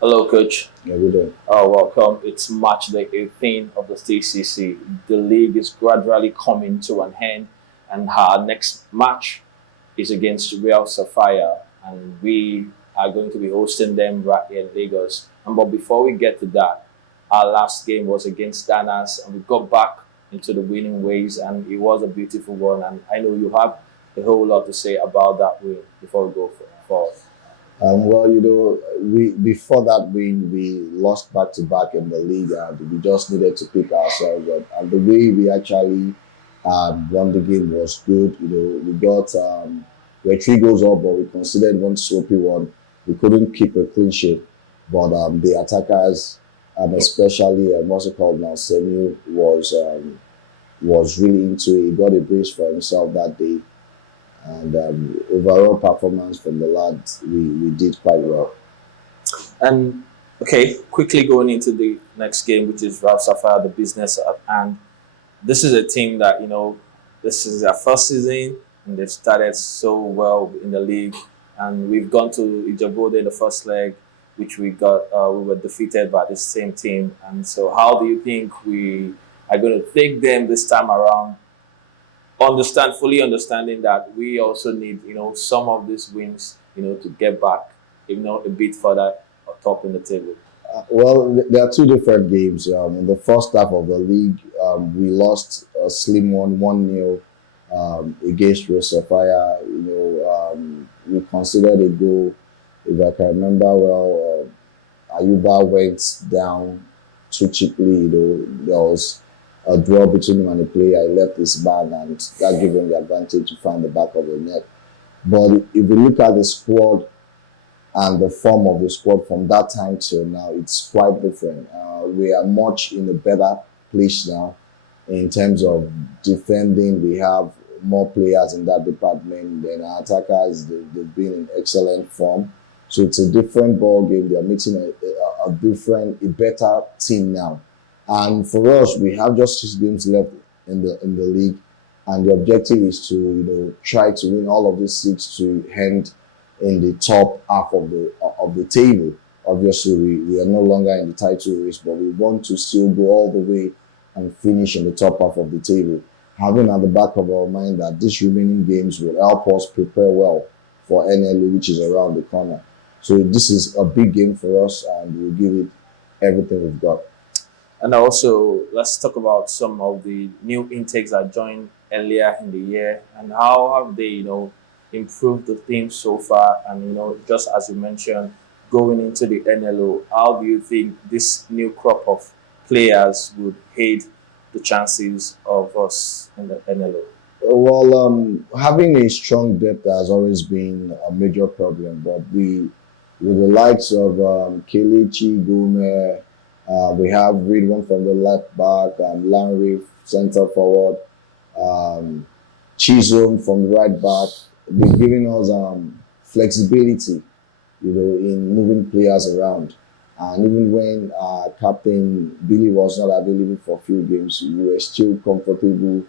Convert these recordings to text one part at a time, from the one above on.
Hello, Coach. Yeah, we do. Welcome. It's match day 18 of the TCC. The league is gradually coming to an end, and our next match is against Real Sapphire, and we are going to be hosting them right here in Lagos. But before we get to that, our last game was against Danas, and we got back into the winning ways, and it was a beautiful one. And I know you have a whole lot to say about that win before we go for. We before that win, we lost back to back in the league, and we just needed to pick ourselves up. And the way we actually won the game was good. We got we were 3 goals up, but we considered one sloppy one. We couldn't keep a clean sheet, but the attackers, especially what's it called now, Samuel was really into it. He got a brace for himself that day, and overall performance from the lads, we did quite well. And okay, quickly going into the next game, which is Real Sapphire, the business at hand. This is a team that this is their first season, and they've started so well in the league. And we've gone to Ijabode in the first leg, which we were defeated by the same team. And so, how do you think we are going to take them this time around? Fully understanding that we also need some of these wins to get back a bit further top in the table. There are two different games. In the first half of the league, we lost a slim 1-0 against Sapphire. We considered a goal. If I can remember well, Ayuba went down too cheaply. There was a draw between him and the player. He left his man, and that gave him the advantage to find the back of the net. But if you look at the squad and the form of the squad from that time till now, it's quite different. We are much in a better place now in terms of defending. We have more players in that department than our attackers. They've been in excellent form. So it's a different ball game. They are meeting a better team now. And for us, we have just 6 games left in the league, and the objective is to try to win all of these 6 to end in the top half of the table. Obviously, we are no longer in the title race, but we want to still go all the way and finish in the top half of the table, having at the back of our mind that these remaining games will help us prepare well for NLU, which is around the corner. So this is a big game for us, and we'll give it everything we've got. And also, let's talk about some of the new intakes that joined earlier in the year and how have they, improved the team so far. And, just as you mentioned, going into the NLO, how do you think this new crop of players would aid the chances of us in the NLO? Having a strong depth has always been a major problem, but with the likes of Kelechi, Gome, we have Ridwan from the left back, Lanry center forward, Chisholm from the right back. They've given us flexibility, in moving players around. And even when Captain Billy was not available for a few games, we were still comfortable,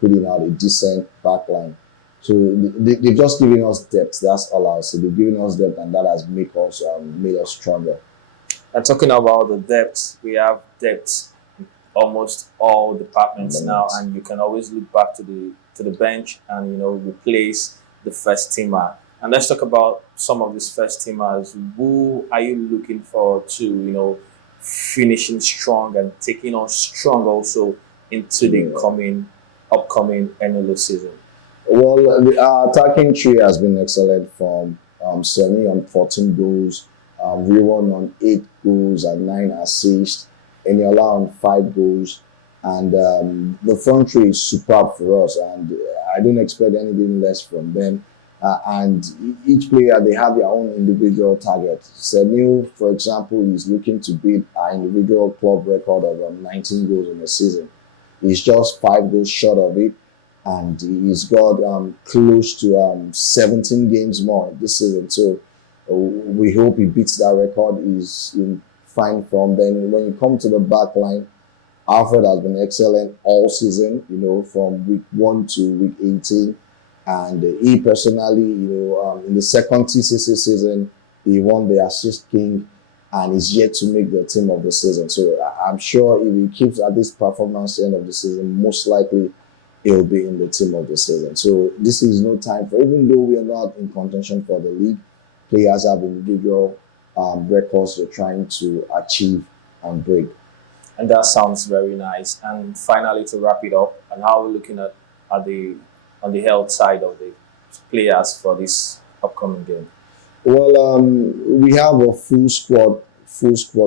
putting out a decent backline. So they've just given us depth. That's all I'll say. They've given us depth, and that has made us stronger. And talking about the depth, we have depth in almost all departments now, and you can always look back to the bench and replace the first teamer. And let's talk about some of these first teamers. Who are you looking forward to, finishing strong and taking on strong also into the upcoming NLO season? Our attacking tree has been excellent from Semi on 14 goals, Riwan on 8 goals and 9 assists, Eniola on 5 goals. And the front three is superb for us, and I don't expect anything less from them. And each player, they have their own individual target. Samuel, for example, is looking to beat our individual club record of 19 goals in a season. He's just 5 goals short of it, and he's got close to 17 games more this season. So we hope he beats that record. He's in fine form. Then when you come to the back line, Alfred has been excellent all season, from week 1 to week 18. And he personally, in the second TCC season, he won the Assist King. and is yet to make the team of the season. So I'm sure if he keeps at this performance end of the season, most likely he'll be in the team of the season. So this is no time for, even though we are not in contention for the league, players have individual records they're trying to achieve and break. And that sounds very nice. And finally, to wrap it up, and how we're looking at the on the health side of the players for this upcoming game. Well, we have a full squad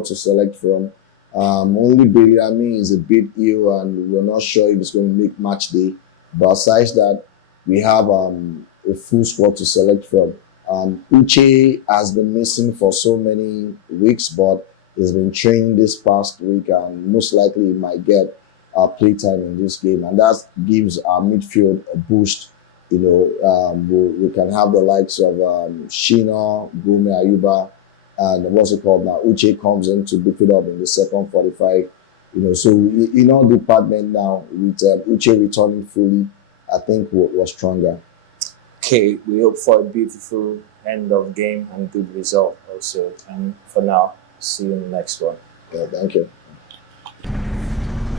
to select from. Only Biryami is a bit ill, and we're not sure if he's going to make match day. But besides that, we have a full squad to select from. Uche has been missing for so many weeks, but he's been training this past week, and most likely he might get playtime in this game, and that gives our midfield a boost. We can have the likes of Sheena, Gume, Ayuba, and what's it called now? Uche comes in to beef it up in the second 45. So in our department now, with Uche returning fully, I think we're stronger. Okay, we hope for a beautiful end of game and good result also. And for now, see you in the next one. Yeah, thank you.